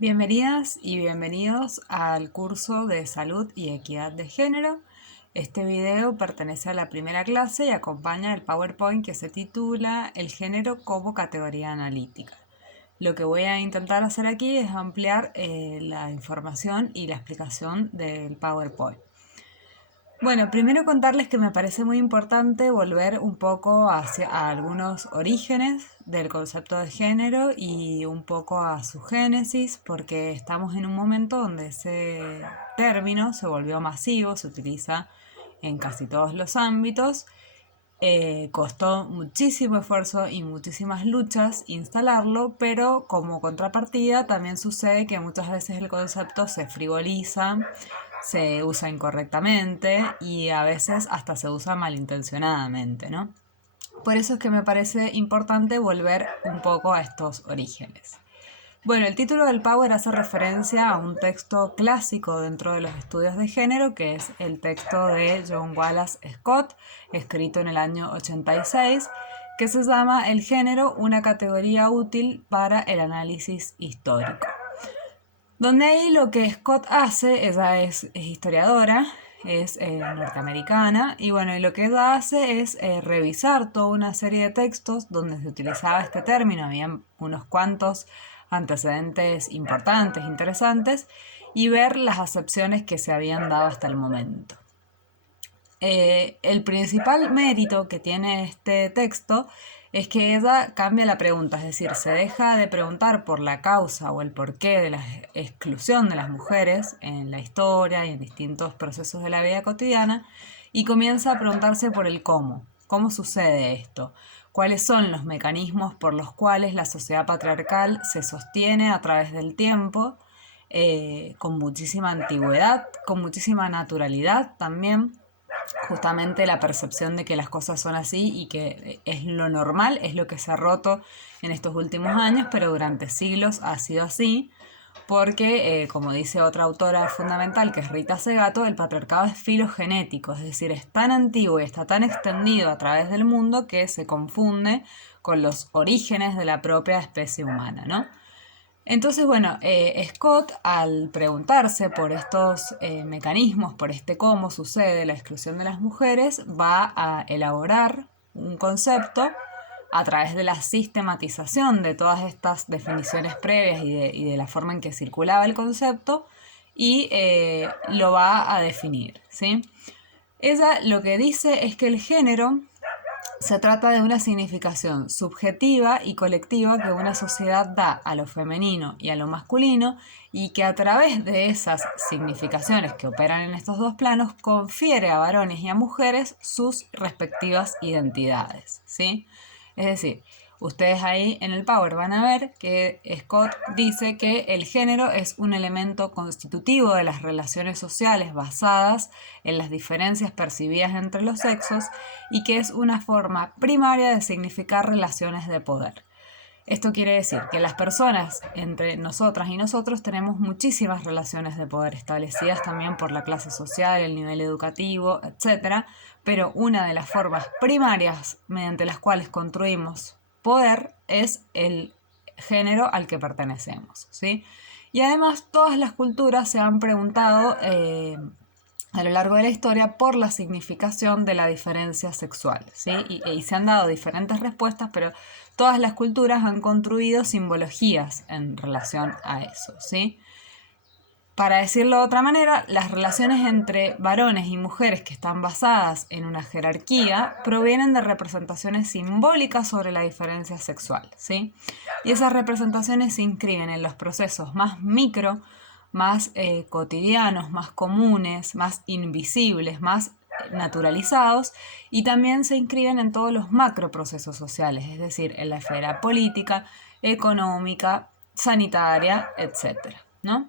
Bienvenidas y bienvenidos al curso de Salud y Equidad de Género. Este video pertenece a la primera clase y acompaña el PowerPoint que se titula El género como categoría analítica. Lo que voy a intentar hacer aquí es ampliar la información y la explicación del PowerPoint. Bueno, primero contarles que me parece muy importante volver un poco a algunos orígenes del concepto de género y un poco a su génesis, porque estamos en un momento donde ese término se volvió masivo, se utiliza en casi todos los ámbitos. Costó muchísimo esfuerzo y muchísimas luchas instalarlo, pero como contrapartida también sucede que muchas veces el concepto se frivoliza, se usa incorrectamente y a veces hasta se usa malintencionadamente, ¿no? Por eso es que me parece importante volver un poco a estos orígenes. Bueno, el título del Power hace referencia a un texto clásico dentro de los estudios de género, que es el texto de John Wallace Scott, escrito en el año 86, que se llama El género, una categoría útil para el análisis histórico. Donde ahí lo que Scott hace, ella es historiadora, es norteamericana, y bueno, y lo que ella hace es revisar toda una serie de textos donde se utilizaba este término, había unos cuantos antecedentes importantes, interesantes, y ver las acepciones que se habían dado hasta el momento. El principal mérito que tiene este texto es que ella cambia la pregunta, es decir, se deja de preguntar por la causa o el porqué de la exclusión de las mujeres en la historia y en distintos procesos de la vida cotidiana y comienza a preguntarse por el cómo sucede esto, cuáles son los mecanismos por los cuales la sociedad patriarcal se sostiene a través del tiempo, con muchísima antigüedad, con muchísima naturalidad también, justamente la percepción de que las cosas son así y que es lo normal, es lo que se ha roto en estos últimos años, pero durante siglos ha sido así, porque, como dice otra autora fundamental, que es Rita Segato, el patriarcado es filogenético, es decir, es tan antiguo y está tan extendido a través del mundo que se confunde con los orígenes de la propia especie humana, ¿no? Entonces, bueno, Scott, al preguntarse por estos mecanismos, por cómo sucede la exclusión de las mujeres, va a elaborar un concepto a través de la sistematización de todas estas definiciones previas y de la forma en que circulaba el concepto y lo va a definir, ¿sí? Ella lo que dice es que el género se trata de una significación subjetiva y colectiva que una sociedad da a lo femenino y a lo masculino y que a través de esas significaciones que operan en estos dos planos confiere a varones y a mujeres sus respectivas identidades, ¿sí? Es decir, ustedes ahí en el Power van a ver que Scott dice que el género es un elemento constitutivo de las relaciones sociales basadas en las diferencias percibidas entre los sexos y que es una forma primaria de significar relaciones de poder. Esto quiere decir que las personas, entre nosotras y nosotros, tenemos muchísimas relaciones de poder establecidas también por la clase social, el nivel educativo, etc. Pero una de las formas primarias mediante las cuales construimos poder es el género al que pertenecemos, ¿sí? Y además todas las culturas se han preguntado a lo largo de la historia por la significación de la diferencia sexual, ¿sí? Y se han dado diferentes respuestas, pero todas las culturas han construido simbologías en relación a eso, ¿sí? Para decirlo de otra manera, las relaciones entre varones y mujeres que están basadas en una jerarquía provienen de representaciones simbólicas sobre la diferencia sexual, ¿sí? Y esas representaciones se inscriben en los procesos más micro, más cotidianos, más comunes, más invisibles, más naturalizados, y también se inscriben en todos los macro procesos sociales, es decir, en la esfera política, económica, sanitaria, etcétera, ¿no?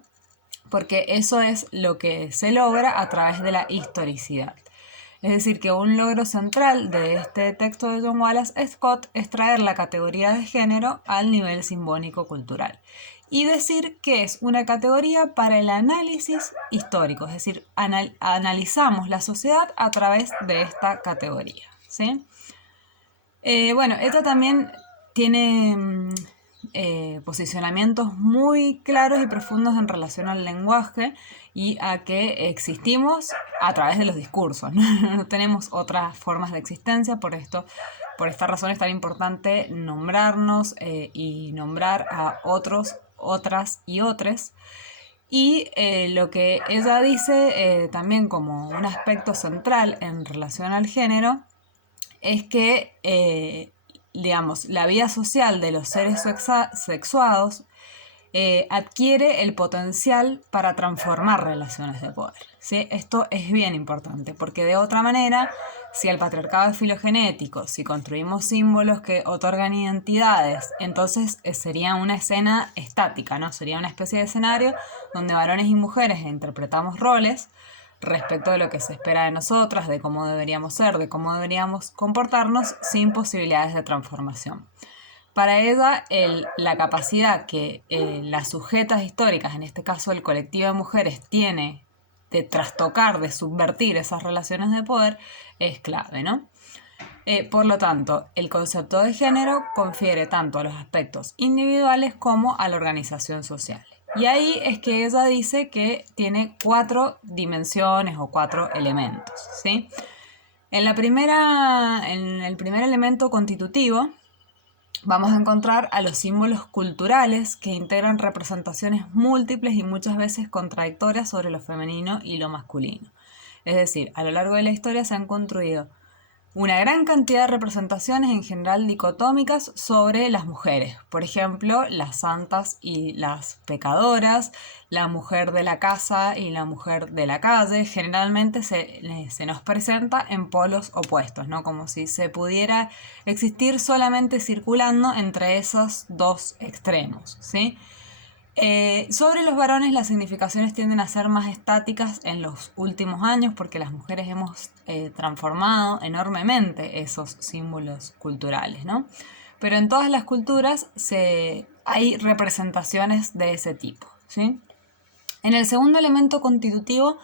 Porque eso es lo que se logra a través de la historicidad. Es decir, que un logro central de este texto de John Wallace Scott es traer la categoría de género al nivel simbólico cultural y decir que es una categoría para el análisis histórico, es decir, analizamos la sociedad a través de esta categoría, ¿sí? Bueno, esto también tiene posicionamientos muy claros y profundos en relación al lenguaje y a que existimos a través de los discursos, ¿no? No tenemos otras formas de existencia, por esta razón es tan importante nombrarnos y nombrar a otros, otras y otres. Y lo que ella dice también como un aspecto central en relación al género es que, digamos, la vida social de los seres sexuados adquiere el potencial para transformar relaciones de poder, ¿sí? Esto es bien importante, porque de otra manera, si el patriarcado es filogenético, si construimos símbolos que otorgan identidades, entonces sería una escena estática, ¿no? Sería una especie de escenario donde varones y mujeres interpretamos roles respecto de lo que se espera de nosotras, de cómo deberíamos ser, de cómo deberíamos comportarnos, sin posibilidades de transformación. Para ella, la capacidad que las sujetas históricas, en este caso el colectivo de mujeres, tiene de trastocar, de subvertir esas relaciones de poder, es clave, ¿no? Por lo tanto, el concepto de género confiere tanto a los aspectos individuales como a la organización social. Y ahí es que ella dice que tiene 4 dimensiones o 4 elementos, ¿sí? En el primer elemento constitutivo, vamos a encontrar a los símbolos culturales que integran representaciones múltiples y muchas veces contradictorias sobre lo femenino y lo masculino. Es decir, a lo largo de la historia se han construido una gran cantidad de representaciones, en general dicotómicas, sobre las mujeres. Por ejemplo, las santas y las pecadoras, la mujer de la casa y la mujer de la calle. Generalmente se nos presenta en polos opuestos, ¿no? Como si se pudiera existir solamente circulando entre esos dos extremos, ¿sí? Sobre los varones las significaciones tienden a ser más estáticas en los últimos años porque las mujeres hemos transformado enormemente esos símbolos culturales, ¿no? Pero en todas las culturas hay representaciones de ese tipo, ¿sí? En el segundo elemento constitutivo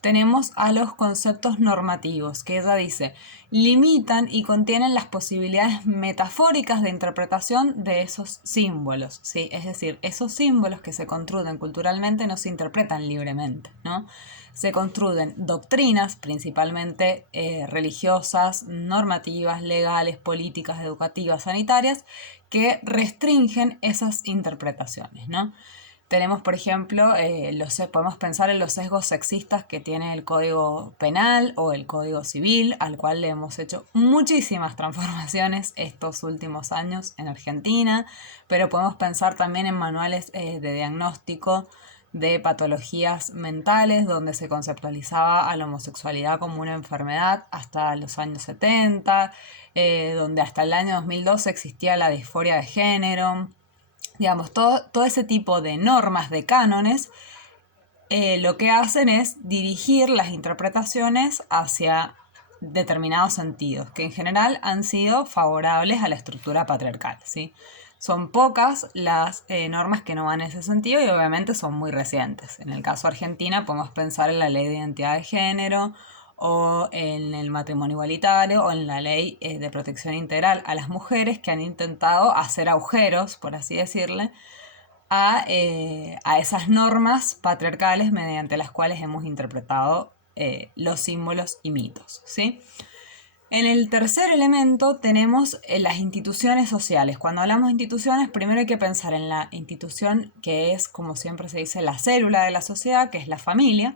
tenemos a los conceptos normativos, que ella dice, limitan y contienen las posibilidades metafóricas de interpretación de esos símbolos, ¿sí? Es decir, esos símbolos que se construyen culturalmente no se interpretan libremente, ¿no? Se construyen doctrinas, principalmente religiosas, normativas, legales, políticas, educativas, sanitarias, que restringen esas interpretaciones, ¿no? Tenemos, por ejemplo, podemos pensar en los sesgos sexistas que tiene el Código Penal o el Código Civil, al cual le hemos hecho muchísimas transformaciones estos últimos años en Argentina, pero podemos pensar también en manuales de diagnóstico de patologías mentales, donde se conceptualizaba a la homosexualidad como una enfermedad hasta los años 70, donde hasta el año 2012 existía la disforia de género. Digamos, todo ese tipo de normas, de cánones, lo que hacen es dirigir las interpretaciones hacia determinados sentidos, que en general han sido favorables a la estructura patriarcal, ¿sí? Son pocas las normas que no van en ese sentido y obviamente son muy recientes. En el caso de Argentina podemos pensar en la ley de identidad de género o en el matrimonio igualitario o en la ley de protección integral a las mujeres que han intentado hacer agujeros, por así decirle, a esas normas patriarcales mediante las cuales hemos interpretado los símbolos y mitos, ¿sí? En el tercer elemento tenemos las instituciones sociales. Cuando hablamos de instituciones, primero hay que pensar en la institución que es, como siempre se dice, la célula de la sociedad, que es la familia,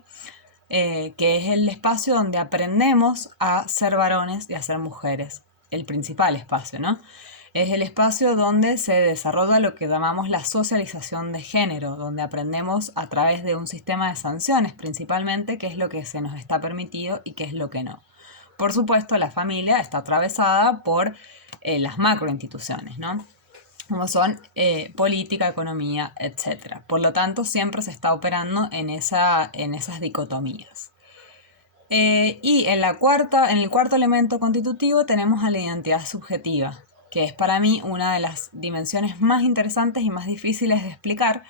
que es el espacio donde aprendemos a ser varones y a ser mujeres, el principal espacio, ¿no? Es el espacio donde se desarrolla lo que llamamos la socialización de género, donde aprendemos a través de un sistema de sanciones principalmente qué es lo que se nos está permitido y qué es lo que no. Por supuesto, la familia está atravesada por las macroinstituciones, ¿no? Como son política, economía, etc. Por lo tanto, siempre se está operando en esas dicotomías. Y en el cuarto elemento constitutivo tenemos a la identidad subjetiva, que es para mí una de las dimensiones más interesantes y más difíciles de explicar,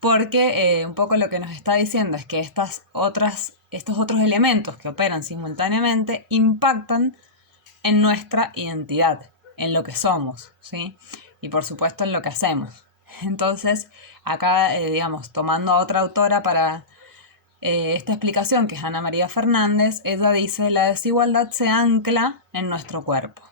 porque un poco lo que nos está diciendo es que estos otros elementos que operan simultáneamente impactan en nuestra identidad, en lo que somos, ¿sí? y por supuesto en lo que hacemos. Entonces, acá, digamos, tomando a otra autora para esta explicación, que es Ana María Fernández, ella dice: la desigualdad se ancla en nuestro cuerpo.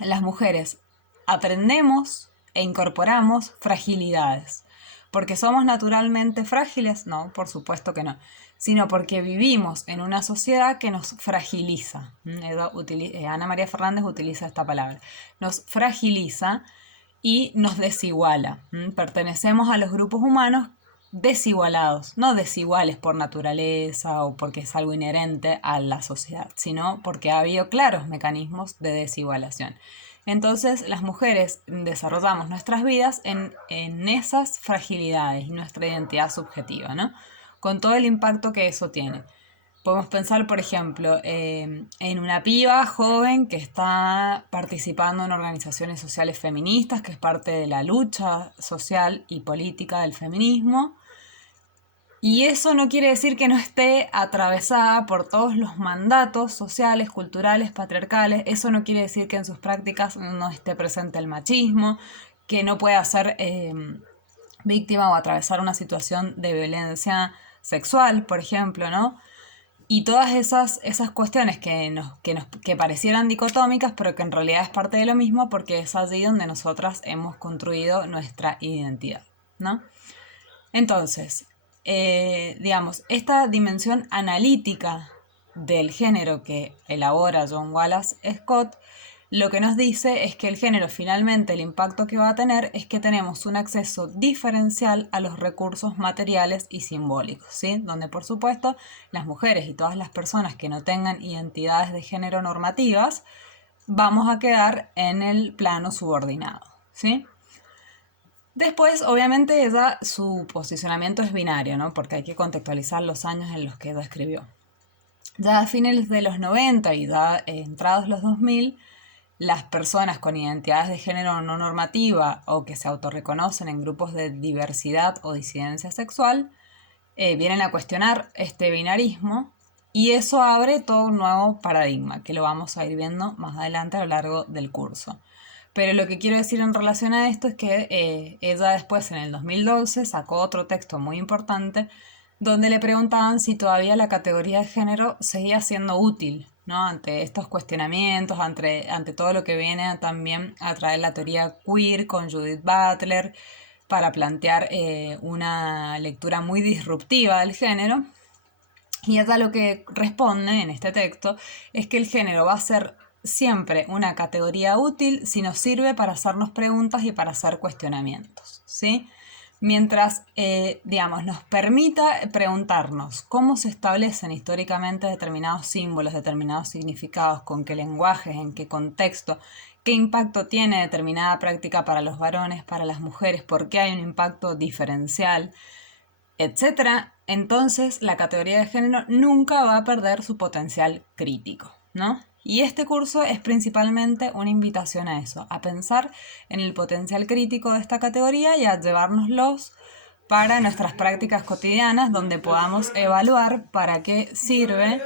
Las mujeres aprendemos e incorporamos fragilidades. ¿Porque somos naturalmente frágiles? No, por supuesto que no. Sino porque vivimos en una sociedad que nos fragiliza. Ana María Fernández utiliza esta palabra. Nos fragiliza y nos desiguala. Pertenecemos a los grupos humanos desigualados, no desiguales por naturaleza o porque es algo inherente a la sociedad, sino porque ha habido claros mecanismos de desigualación. Entonces, las mujeres desarrollamos nuestras vidas en esas fragilidades y nuestra identidad subjetiva, ¿no? Con todo el impacto que eso tiene. Podemos pensar, por ejemplo, en una piba joven que está participando en organizaciones sociales feministas, que es parte de la lucha social y política del feminismo. Y eso no quiere decir que no esté atravesada por todos los mandatos sociales, culturales, patriarcales. Eso no quiere decir que en sus prácticas no esté presente el machismo, que no pueda ser víctima o atravesar una situación de violencia sexual, por ejemplo, ¿no? Y todas esas cuestiones que parecieran dicotómicas, pero que en realidad es parte de lo mismo, porque es allí donde nosotras hemos construido nuestra identidad, ¿no? Entonces, digamos, esta dimensión analítica del género que elabora John Wallace Scott, lo que nos dice es que el género finalmente el impacto que va a tener es que tenemos un acceso diferencial a los recursos materiales y simbólicos, ¿sí? Donde por supuesto las mujeres y todas las personas que no tengan identidades de género normativas vamos a quedar en el plano subordinado, ¿sí? Después, obviamente, su posicionamiento es binario, ¿no? Porque hay que contextualizar los años en los que ella escribió. Ya a fines de los 90 y ya entrados los 2000, las personas con identidades de género no normativa o que se autorreconocen en grupos de diversidad o disidencia sexual vienen a cuestionar este binarismo, y eso abre todo un nuevo paradigma que lo vamos a ir viendo más adelante a lo largo del curso. Pero lo que quiero decir en relación a esto es que ella después, en el 2012, sacó otro texto muy importante donde le preguntaban si todavía la categoría de género seguía siendo útil, ¿no? Ante estos cuestionamientos, ante todo lo que viene también a traer la teoría queer con Judith Butler para plantear una lectura muy disruptiva del género. Y ella lo que responde en este texto es que el género va a ser siempre una categoría útil si nos sirve para hacernos preguntas y para hacer cuestionamientos, ¿sí? Mientras, digamos, nos permita preguntarnos cómo se establecen históricamente determinados símbolos, determinados significados, con qué lenguajes, en qué contexto, qué impacto tiene determinada práctica para los varones, para las mujeres, por qué hay un impacto diferencial, etcétera. Entonces la categoría de género nunca va a perder su potencial crítico, ¿no? Y este curso es principalmente una invitación a eso, a pensar en el potencial crítico de esta categoría y a llevárnoslos para nuestras prácticas cotidianas, donde podamos evaluar para qué sirve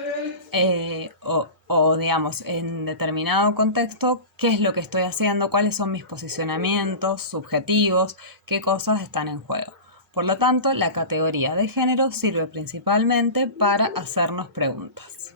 o digamos, en determinado contexto, qué es lo que estoy haciendo, cuáles son mis posicionamientos subjetivos, qué cosas están en juego. Por lo tanto, la categoría de género sirve principalmente para hacernos preguntas.